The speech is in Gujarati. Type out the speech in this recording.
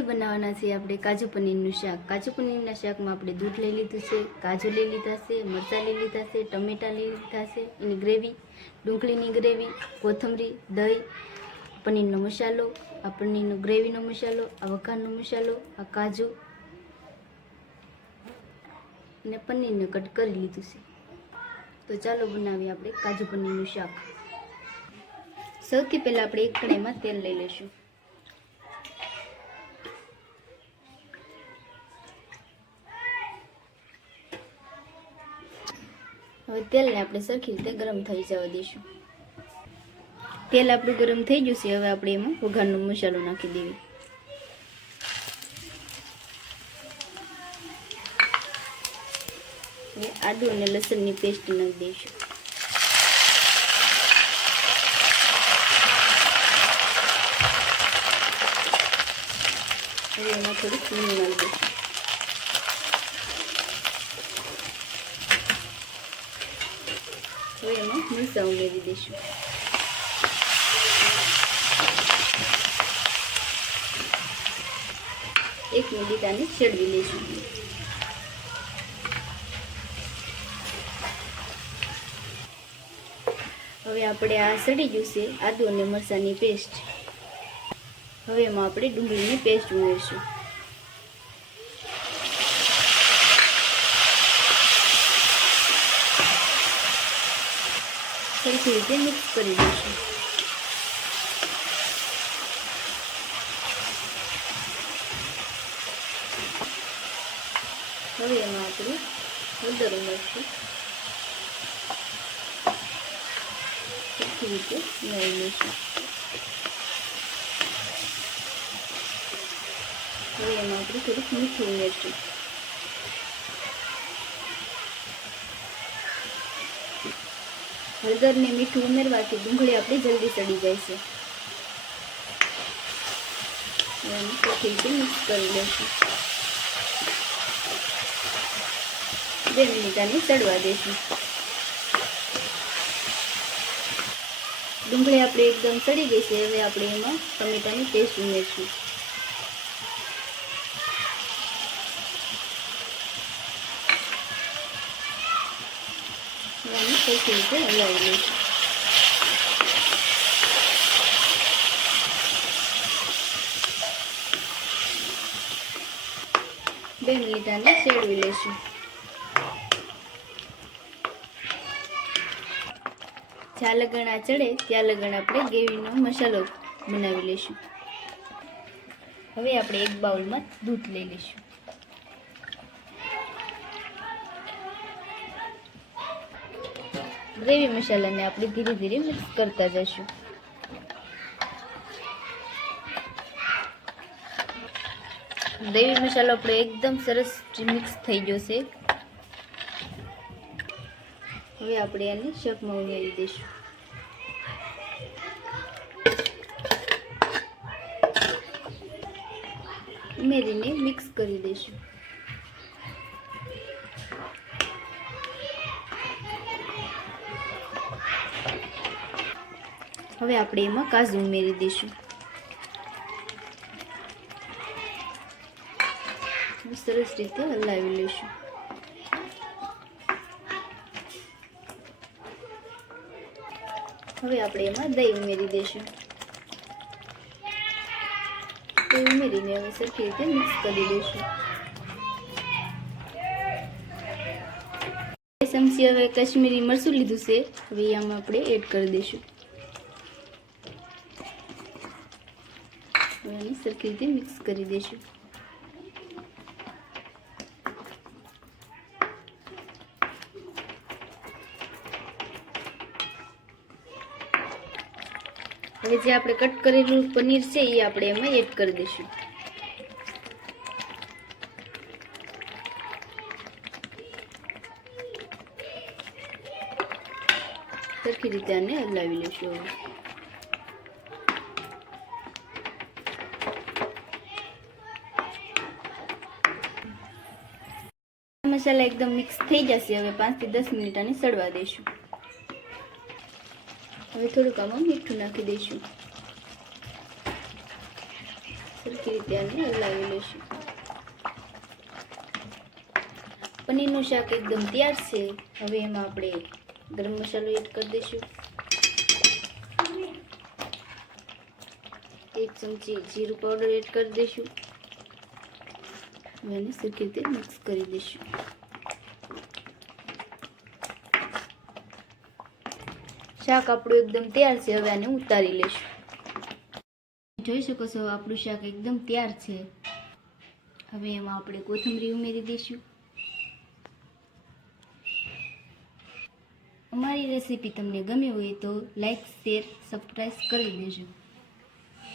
આજે બનાવવાના છે આપણે કાજુ પનીરનું શાક। કાજુ પનીરના શાકમાં આપણે દૂધ લઈ લીધું છે, કાજુ લઈ લીધા છે, મરચાં લઈ લીધા છે, ટમેટાં લઈ લીધા છે, એની ગ્રેવી, ડુંગળીની ગ્રેવી, કોથમરી, દહીં, પનીરનો મસાલો, આ પનીરનો ગ્રેવીનો મસાલો, આ વઘારનો મસાલો, આ કાજુ અને પનીરને કટ કરી લીધું છે। તો ચાલો બનાવીએ આપણે કાજુ પનીરનું શાક। સૌથી પહેલાં આપણે એક કઢાઈમાં તેલ લઈ લઈશું। હવે તેલને આપણે સરખી રીતે ગરમ થઈ જવા દઈશું। તેલ આપણું ગરમ થઈ ગયું છે। હવે આપણે એમાં વઘારનો મસાલો નાખી દેવી। હવે આદુ અને લસણની પેસ્ટ નાખી દઈશું। હવે એમાં થોડું લીંબુ નાખી દઈશું। હવે એમાં મરચાં ઉમેરી દઈશું। એક મિનિટ આને ચડવી લઈશું। હવે આપણે આ સડી ગયું છે આદુ અને મરચાંની પેસ્ટ। હવે એમાં આપણે ડુંગળીની પેસ્ટ ઉમેરીશું। સરખી રીતે મિક્સ કરી દઈશું। હવે એમાં આપણે હળદર ઉમેરીશું। સરખી રીતે મિલાવી લઈશું। હવે એમાં આપણે થોડુંક મીઠું ઉમેરીશું। હળદર ને મીઠું ઉમેરવાથી ડુંગળી આપણી જલ્દી સડી જાય છે। સરખી રીતે મિક્સ કરી લઈશું। 2 મિનિટ આને ચડવા દઈશું। ડુંગળી આપણે એકદમ સડી ગઈ છે। હવે આપણે એમાં ટમેટાની પેસ્ટ ઉમેરીશું। અને સરખી રીતે હલાવી લઈશું। બે મિનિટ આને શેડવી લઈશું। જ્યાં લગણ આ ચડે ત્યાં લગણ આપણે ગ્રેવીનો મસાલો બનાવી લઈશું। હવે આપણે એક બાઉલમાં દૂધ લઈ લઈશું। ગ્રેવી મસાલાને આપણે ધીરે ધીરે મિક્સ કરતા જઈશું। ગ્રેવી મસાલો આપણે એકદમ સરસ મિક્સ થઈ ગયો છે। હવે આપણે આને શાકમાં ઉમેરી દઈશું। ઉમેરીને મિક્સ કરી દઈશું। હવે આપણે એમાં કાજુ ઉમેરી દઈશું। સરસ રીતે હલાવી લઈશું। હવે આપણે એમાં દહીં ઉમેરી દઈશું। દહીં ઉમેરીને હવે સરખી રીતે મિક્સ કરી દઈશું। 2 ચમચી હવે કાશ્મીરી મરચું લીધું છે। હવે આમાં આપણે એડ કરી દઈશું। હવે આને સરખી રીતે મિક્સ કરી દઈશું। હવે જે આપણે કટ કરેલું પનીર છે એ આપણે એમાં એડ કરી દઈશું। સરખી રીતે આને હલાવી લઈશું। મસાલા એકદમ મિક્સ થઈ જશે। હવે 5 થી 10 મિનિટ આને સડવા દઈશું। હવે થોડુંક આમાં મીઠું નાખી દઈશું। સરખી રીતે આને હલાવી લઈશું. પનીરનું શાક એકદમ તૈયાર છે. હવે એમાં આપણે ગરમ મસાલો એડ કરી દઈશું. 1 ચમચી જીરું પાવડર એડ કરી દઈશું. હવે એને સરખી રીતે મિક્સ કરી દઈશું. શાક આપણું એકદમ તૈયાર છે. હવે આને ઉતારી લઈશું. જોઈ શકો છો આપણું શાક એકદમ તૈયાર છે. હવે એમાં આપણે કોથમરી ઉમેરી દઈશું. અમારી રેસીપી તમને ગમી હોય તો લાઈક, શેર, સબસ્ક્રાઈબ કરી દેજો.